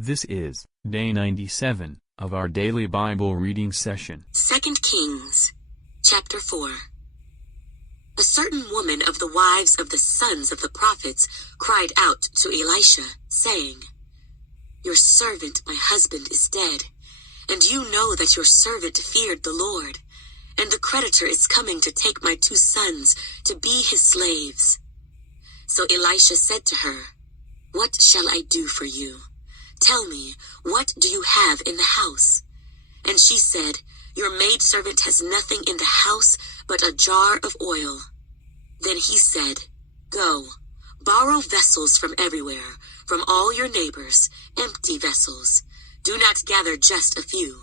This is day 97 of our daily Bible reading session. 2 Kings, chapter 4. A certain woman of the wives of the sons of the prophets cried out to Elisha, saying, "Your servant my husband is dead, and you know that your servant feared the Lord, and the creditor is coming to take my 2 sons to be his slaves." So Elisha said to her, "What shall I do for you? Tell me, what do you have in the house?" And she said, "Your maidservant has nothing in the house but a jar of oil." Then he said, "Go, borrow vessels from everywhere, from all your neighbors, empty vessels. Do not gather just a few.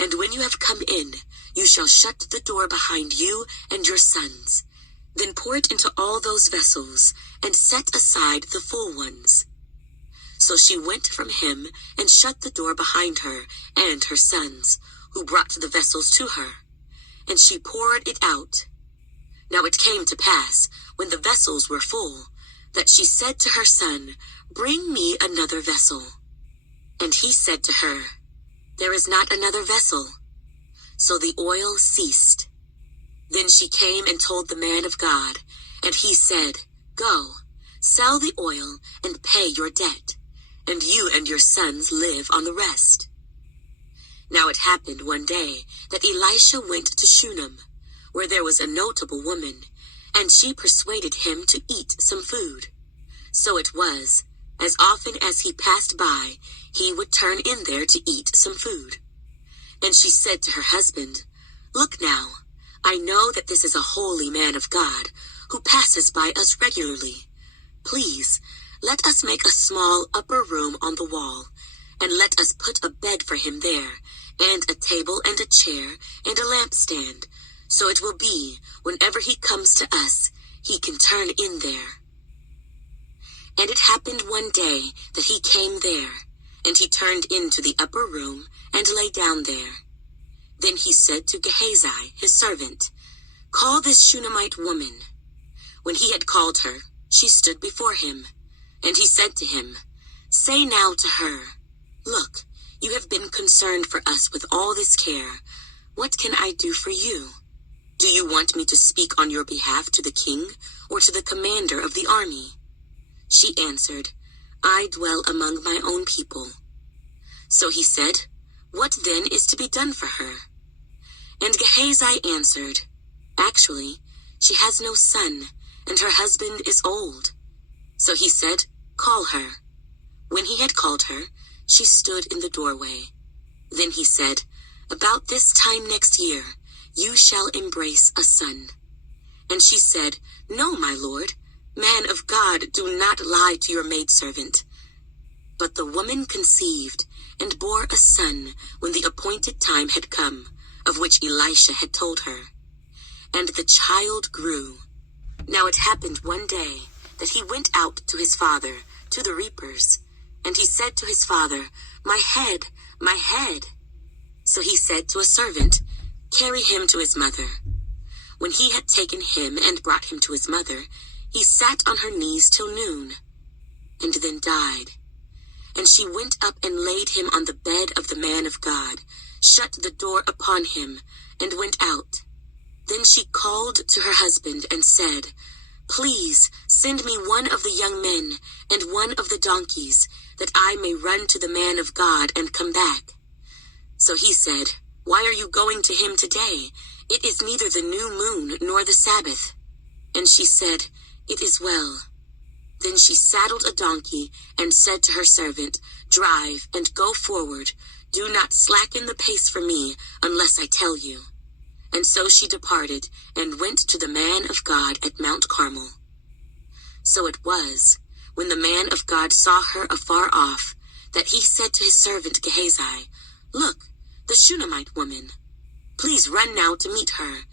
And when you have come in, you shall shut the door behind you and your sons. Then pour it into all those vessels, and set aside the full ones." So she went from him and shut the door behind her and her sons, who brought the vessels to her, and she poured it out. Now it came to pass, when the vessels were full, that she said to her son, "Bring me another vessel." And he said to her, "There is not another vessel." So the oil ceased. Then she came and told the man of God, and he said, "Go, sell the oil and pay your debt, and you and your sons live on the rest." Now it happened one day that Elisha went to Shunem, where there was a notable woman, and she persuaded him to eat some food. So it was, as often as he passed by, he would turn in there to eat some food. And she said to her husband, "Look now, I know that this is a holy man of God, who passes by us regularly. Please, let us make a small upper room on the wall, and let us put a bed for him there, and a table and a chair and a lampstand, so it will be, whenever he comes to us, he can turn in there." And it happened one day that he came there, and he turned into the upper room and lay down there. Then he said to Gehazi, his servant, "Call this Shunammite woman." When he had called her, she stood before him. And he said to him, "Say now to her, 'Look, you have been concerned for us with all this care. What can I do for you? Do you want me to speak on your behalf to the king or to the commander of the army?" She answered, "I dwell among my own people." So he said, "What then is to be done for her?" And Gehazi answered, "Actually, she has no son, and her husband is old." So he said, "Call her." When he had called her, she stood in the doorway. Then he said, "About this time next year, you shall embrace a son." And she said, "No, my lord, man of God, do not lie to your maidservant." But the woman conceived and bore a son when the appointed time had come, of which Elisha had told her. And the child grew. Now it happened one day that he went out to his father, to the reapers, and he said to his father, "My head, my head." So he said to a servant, "Carry him to his mother." When he had taken him and brought him to his mother, he sat on her knees till noon, and then died. And she went up and laid him on the bed of the man of God, shut the door upon him, and went out. Then she called to her husband and said, "Please send me one of the young men and one of the donkeys, that I may run to the man of God and come back." So he said, "Why are you going to him today? It is neither the new moon nor the Sabbath." And she said, "It is well." Then she saddled a donkey and said to her servant, "Drive and go forward. Do not slacken the pace for me unless I tell you." And so she departed and went to the man of God at Mount Carmel. So it was, when the man of God saw her afar off, that he said to his servant Gehazi, "Look, the Shunammite woman. Please run now to meet her,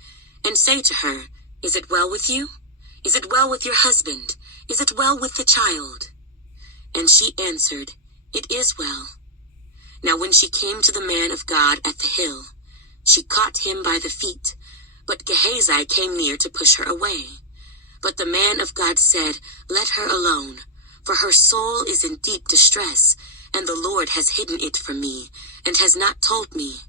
and say to her, 'Is it well with you? Is it well with your husband? Is it well with the child?' And she answered, 'It is well.' Now when she came to the man of God at the hill, she caught him by the feet, but Gehazi came near to push her away. But the man of God said, 'Let her alone, for her soul is in deep distress, and the Lord has hidden it from me, and has not told me."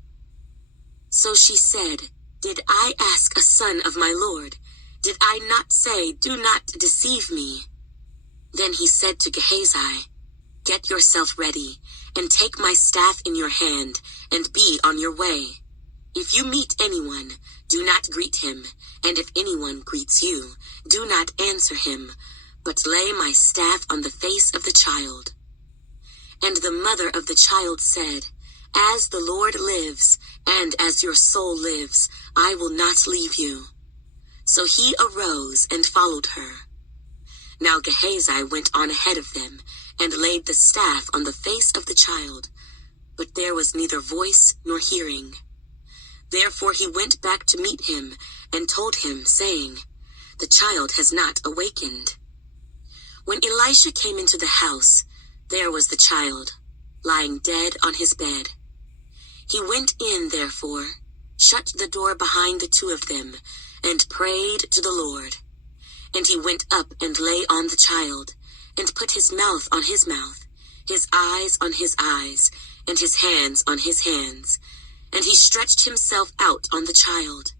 So she said, "Did I ask a son of my Lord? Did I not say, 'Do not deceive me'?" Then he said to Gehazi, "Get yourself ready, and take my staff in your hand, and be on your way. If you meet anyone, do not greet him, and if anyone greets you, do not answer him, but lay my staff on the face of the child." And the mother of the child said, "As the Lord lives, and as your soul lives, I will not leave you." So he arose and followed her. Now Gehazi went on ahead of them, and laid the staff on the face of the child, but there was neither voice nor hearing. Therefore he went back to meet him, and told him, saying, "The child has not awakened." When Elisha came into the house, there was the child, lying dead on his bed. He went in, therefore, shut the door behind the two of them, and prayed to the Lord. And he went up and lay on the child, and put his mouth on his mouth, his eyes on his eyes, and his hands on his hands. And he stretched himself out on the child,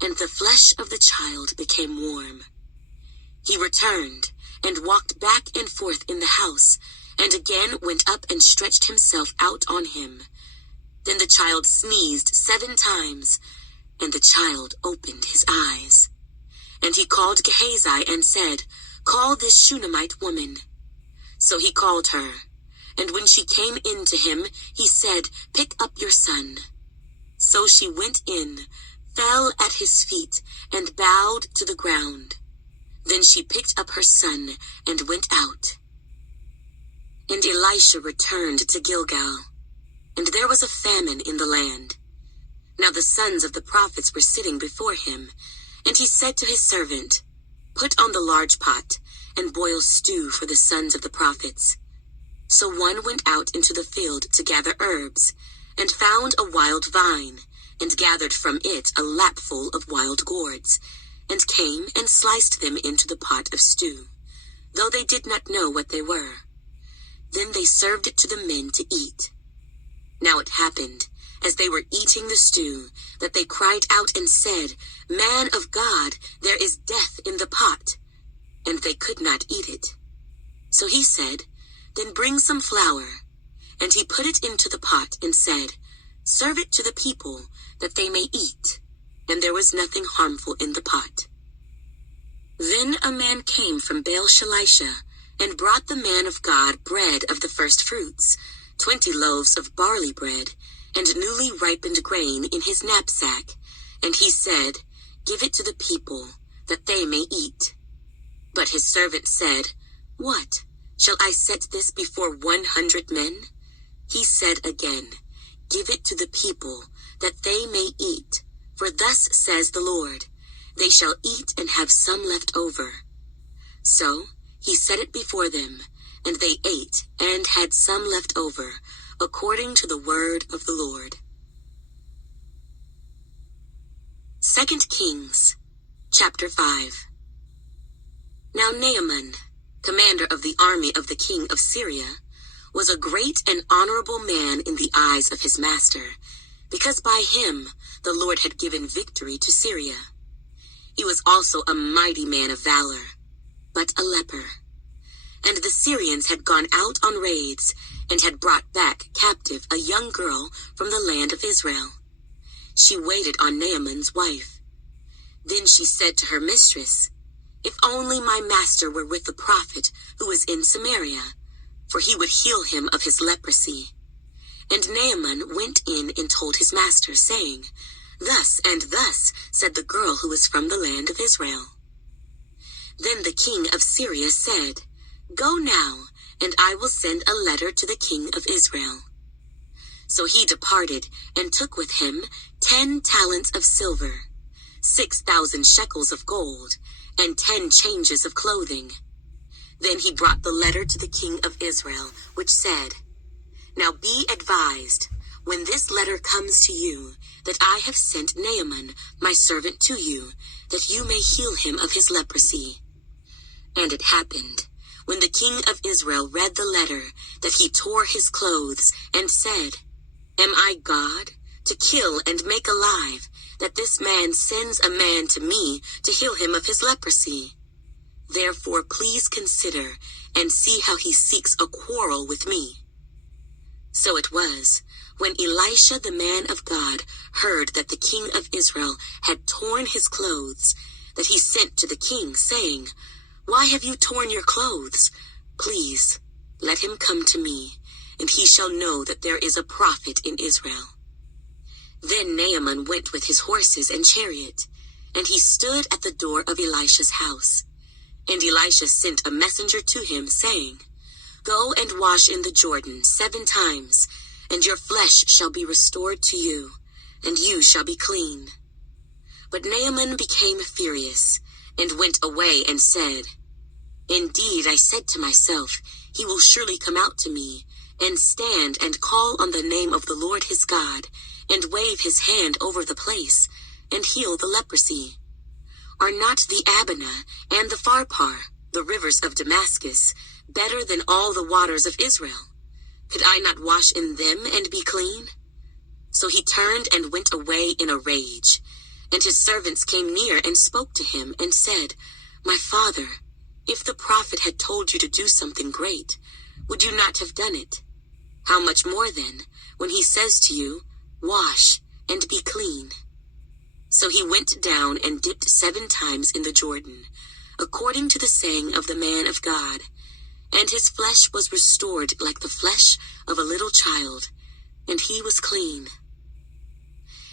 and the flesh of the child became warm. He returned, and walked back and forth in the house, and again went up and stretched himself out on him. Then the child sneezed 7 times, and the child opened his eyes. And he called Gehazi and said, "Call this Shunammite woman." So he called her, and when she came in to him, he said, "Pick up your son." So she went in, fell at his feet, and bowed to the ground. Then she picked up her son and went out. And Elisha returned to Gilgal, and there was a famine in the land. Now the sons of the prophets were sitting before him, and he said to his servant, "Put on the large pot, and boil stew for the sons of the prophets." So one went out into the field to gather herbs, and found a wild vine, and gathered from it a lapful of wild gourds, and came and sliced them into the pot of stew, though they did not know what they were. Then they served it to the men to eat. Now it happened, as they were eating the stew, that they cried out and said, "Man of God, there is death in the pot." And they could not eat it. So he said, "Then bring some flour." And he put it into the pot and said, "Serve it to the people, that they may eat." And there was nothing harmful in the pot. Then a man came from Baal-Shalisha, and brought the man of God bread of the first fruits, 20 loaves of barley bread, and newly ripened grain in his knapsack. And he said, "Give it to the people, that they may eat." But his servant said, "What? Shall I set this before 100 men? He said again, "Give it to the people, that they may eat. For thus says the Lord, they shall eat and have some left over." So he set it before them, and they ate and had some left over, according to the word of the Lord. 2 Kings, chapter 5. Now Naaman, commander of the army of the king of Syria, was a great and honorable man in the eyes of his master, because by him the Lord had given victory to Syria. He was also a mighty man of valor, but a leper. And the Syrians had gone out on raids, and had brought back captive a young girl from the land of Israel. She waited on Naaman's wife. Then she said to her mistress, "If only my master were with the prophet who is in Samaria, for he would heal him of his leprosy." And Naaman went in and told his master, saying, "Thus and thus said the girl who is from the land of Israel." Then the king of Syria said, "Go now, and I will send a letter to the king of Israel." So he departed, and took with him 10 talents of silver, 6,000 shekels of gold, and 10 changes of clothing. Then he brought the letter to the king of Israel, which said, "Now be advised, when this letter comes to you, that I have sent Naaman, my servant, to you, that you may heal him of his leprosy." And it happened, when the king of Israel read the letter, that he tore his clothes and said, Am I God, to kill and make alive, that this man sends a man to me to heal him of his leprosy? Therefore please consider and see how he seeks a quarrel with me. So it was, when Elisha the man of God heard that the king of Israel had torn his clothes, that he sent to the king, saying, Why have you torn your clothes? Please, let him come to me, and he shall know that there is a prophet in Israel. Then Naaman went with his horses and chariot, and he stood at the door of Elisha's house. And Elisha sent a messenger to him, saying, Go and wash in the Jordan 7 times, and your flesh shall be restored to you, and you shall be clean. But Naaman became furious, and went away and said, Indeed, I said to myself, he will surely come out to me, and stand and call on the name of the Lord his God, and wave his hand over the place, and heal the leprosy. Are not the Abana and the Pharpar, the rivers of Damascus, better than all the waters of Israel? Could I not wash in them and be clean? So he turned and went away in a rage. And his servants came near and spoke to him and said, My father, if the prophet had told you to do something great, would you not have done it? How much more then, when he says to you, Wash and be clean? So he went down and dipped 7 times in the Jordan, according to the saying of the man of God, and his flesh was restored like the flesh of a little child, and he was clean.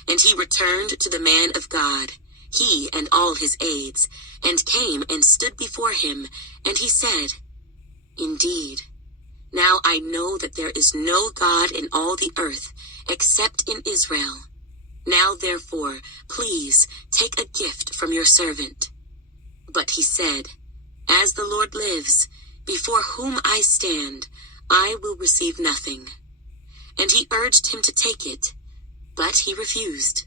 And he returned to the man of God, he and all his aides, and came and stood before him, and he said, Indeed, now I know that there is no God in all the earth, except in Israel. Now therefore, please take a gift from your servant. But he said, As the Lord lives, before whom I stand, I will receive nothing. And he urged him to take it, but he refused.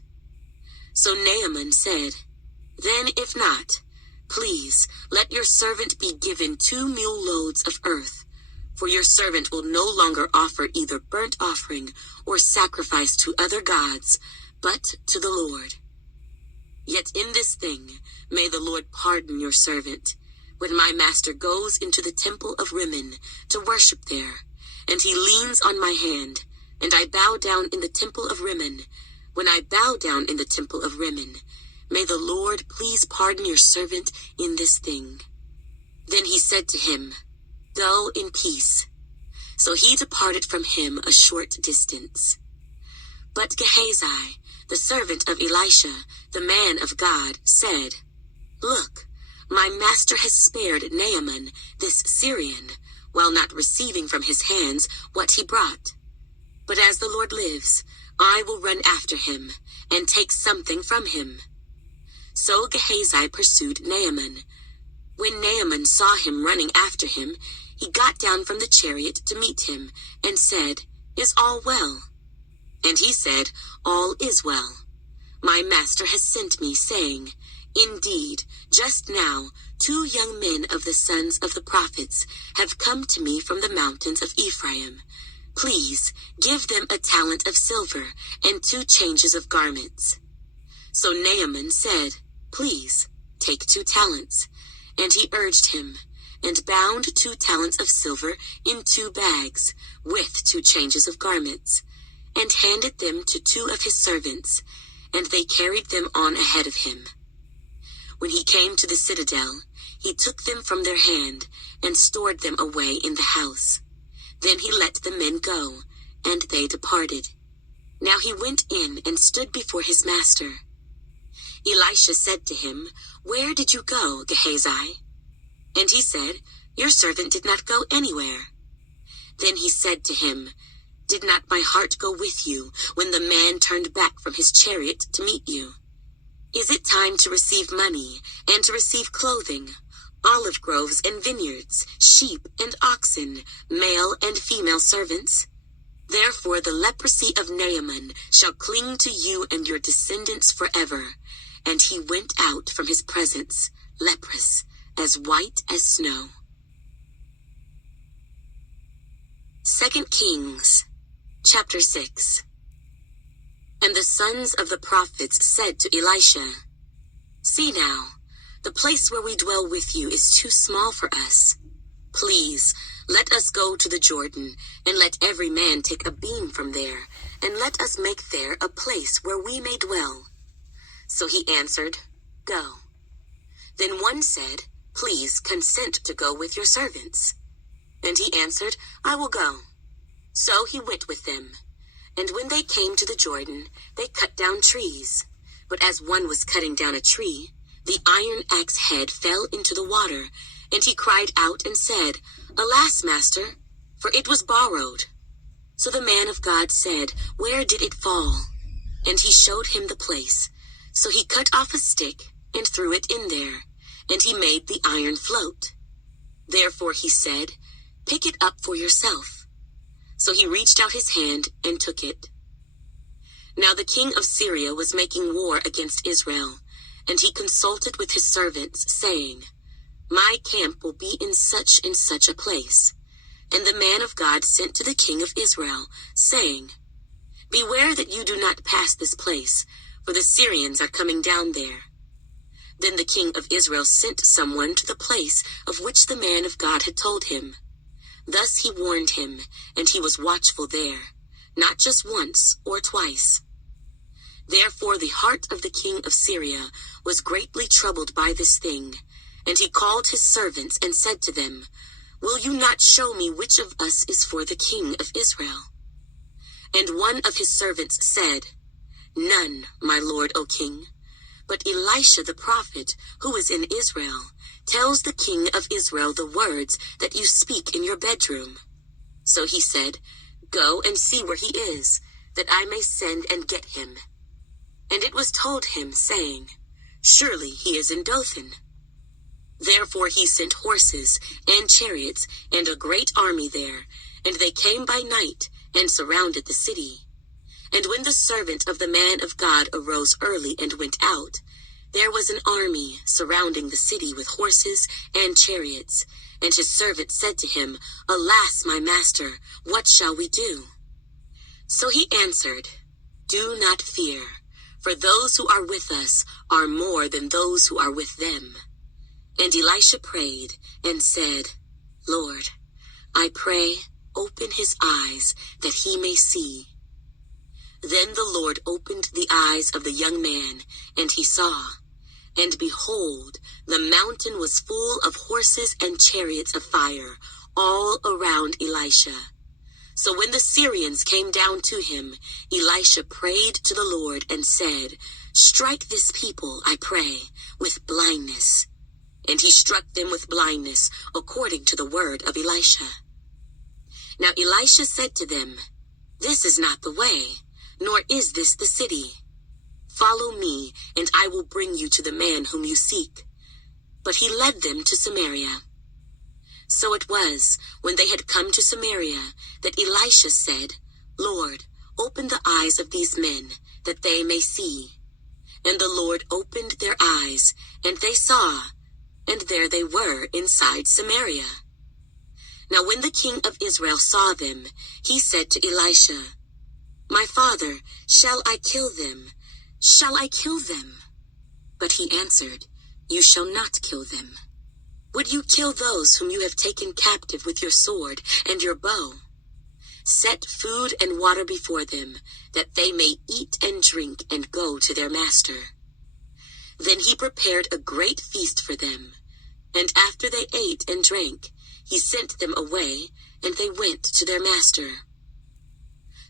So Naaman said, Then if not, please let your servant be given 2 mule loads of earth, for your servant will no longer offer either burnt offering or sacrifice to other gods, but to the Lord. Yet in this thing may the Lord pardon your servant, when my master goes into the temple of Rimmon to worship there, and he leans on my hand, and I bow down in the temple of Rimmon. When I bow down in the temple of Rimmon, may the Lord please pardon your servant in this thing. Then he said to him, Go in peace. So he departed from him a short distance. But Gehazi, the servant of Elisha, the man of God, said, Look, my master has spared Naaman, this Syrian, while not receiving from his hands what he brought. But as the Lord lives, I will run after him, and take something from him. So Gehazi pursued Naaman. When Naaman saw him running after him, he got down from the chariot to meet him, and said, Is all well? And he said, All is well. My master has sent me, saying, Indeed, just now 2 young men of the sons of the prophets have come to me from the mountains of Ephraim. Please give them a talent of silver and 2 changes of garments. So Naaman said, Please take 2 talents. And he urged him, and bound 2 talents of silver in 2 bags, with 2 changes of garments, and handed them to 2 of his servants, and they carried them on ahead of him. When he came to the citadel, he took them from their hand, and stored them away in the house. Then he let the men go, and they departed. Now he went in and stood before his master. Elisha said to him, Where did you go, Gehazi? And he said, Your servant did not go anywhere. Then he said to him, Did not my heart go with you when the man turned back from his chariot to meet you? Is it time to receive money and to receive clothing, olive groves and vineyards, sheep and oxen, male and female servants? Therefore the leprosy of Naaman shall cling to you and your descendants forever. And he went out from his presence, leprous, as white as snow. 2 Kings, chapter 6. And the sons of the prophets said to Elisha, "See now, the place where we dwell with you is too small for us. Please, let us go to the Jordan, and let every man take a beam from there, and let us make there a place where we may dwell." So he answered, "Go." Then one said, "Please consent to go with your servants." And he answered, "I will go." So he went with them. And when they came to the Jordan, they cut down trees. But as one was cutting down a tree, the iron axe head fell into the water, and he cried out and said, "Alas, master, for it was borrowed." So the man of God said, "Where did it fall?" And he showed him the place. So he cut off a stick and threw it in there, and he made the iron float. Therefore he said, "Pick it up for yourself." So he reached out his hand and took it. Now the king of Syria was making war against Israel, and he consulted with his servants, saying, "My camp will be in such and such a place." And the man of God sent to the king of Israel, saying, "Beware that you do not pass this place, for the Syrians are coming down there." Then the king of Israel sent someone to the place of which the man of God had told him. Thus he warned him, and he was watchful there, not just once or twice. Therefore the heart of the king of Syria was greatly troubled by this thing, and he called his servants and said to them, "Will you not show me which of us is for the king of Israel?" And one of his servants said, "None, my lord, O king. But Elisha the prophet, who is in Israel, tells the king of Israel the words that you speak in your bedroom." So he said, "Go and see where he is, that I may send and get him." And it was told him, saying, "Surely he is in Dothan." Therefore he sent horses and chariots and a great army there, and they came by night and surrounded the city. And when the servant of the man of God arose early and went out, there was an army surrounding the city with horses and chariots. And his servant said to him, "Alas, my master, what shall we do?" So he answered, "Do not fear, for those who are with us are more than those who are with them." And Elisha prayed and said, "Lord, I pray, open his eyes that he may see." Then the Lord opened the eyes of the young man, and he saw. And behold, the mountain was full of horses and chariots of fire, all around Elisha. So when the Syrians came down to him, Elisha prayed to the Lord and said, "Strike this people, I pray, with blindness." And he struck them with blindness, according to the word of Elisha. Now Elisha said to them, "This is not the way, nor is this the city. Follow me, and I will bring you to the man whom you seek." But he led them to Samaria. So it was, when they had come to Samaria, that Elisha said, "Lord, open the eyes of these men, that they may see." And the Lord opened their eyes, and they saw, and there they were inside Samaria. Now when the king of Israel saw them, he said to Elisha, "My father, shall I kill them? Shall I kill them?" But he answered, "You shall not kill them. Would you kill those whom you have taken captive with your sword and your bow? Set food and water before them, that they may eat and drink and go to their master." Then he prepared a great feast for them, and after they ate and drank, he sent them away, and they went to their master.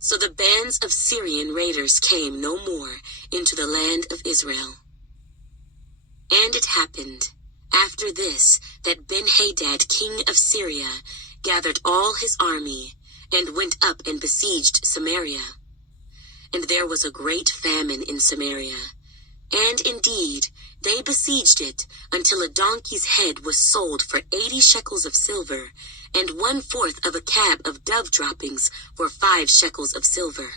So the bands of Syrian raiders came no more into the land of Israel. And it happened, after this, that Ben-Hadad, king of Syria, gathered all his army, and went up and besieged Samaria. And there was a great famine in Samaria, and indeed they besieged it until a donkey's head was sold for 80 shekels of silver, and 1/4 of a cab of dove droppings for 5 shekels of silver.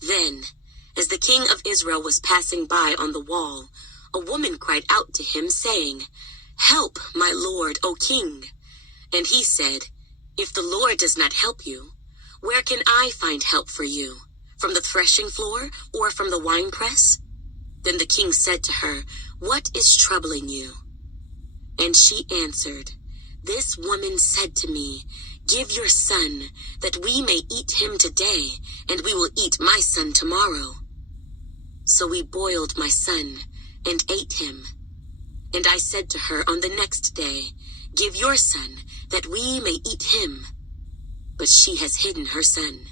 Then, as the king of Israel was passing by on the wall, a woman cried out to him, saying, "Help, my lord, O king." And he said, If the Lord does not help you, where can I find help for you? From the threshing floor or from the winepress?" Then the king said to her, "What is troubling you?" And she answered, "This woman said to me, 'Give your son, that we may eat him today, and we will eat my son tomorrow.' So we boiled my son and ate him. And I said to her on the next day, 'Give your son, that we may eat him.' But she has hidden her son."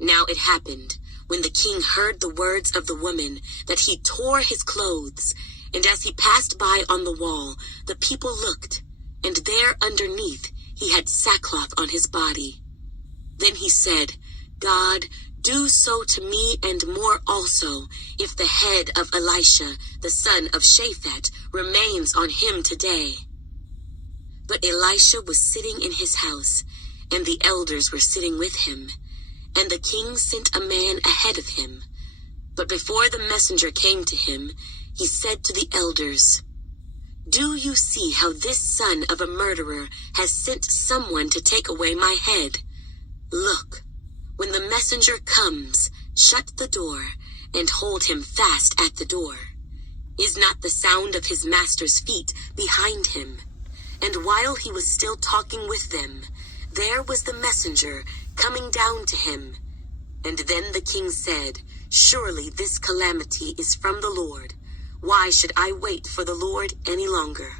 Now it happened, when the king heard the words of the woman, that he tore his clothes, and as he passed by on the wall, the people looked, and there underneath he had sackcloth on his body. Then he said, "God, do so to me and more also, if the head of Elisha, the son of Shaphat, remains on him today." But Elisha was sitting in his house, and the elders were sitting with him. And the king sent a man ahead of him. But before the messenger came to him, he said to the elders, "Do you see how this son of a murderer has sent someone to take away my head? Look, when the messenger comes, shut the door and hold him fast at the door. Is not the sound of his master's feet behind him?" And while he was still talking with them, there was the messenger coming down to him. And then the king said, "Surely this calamity is from the Lord. Why should I wait for the Lord any longer?"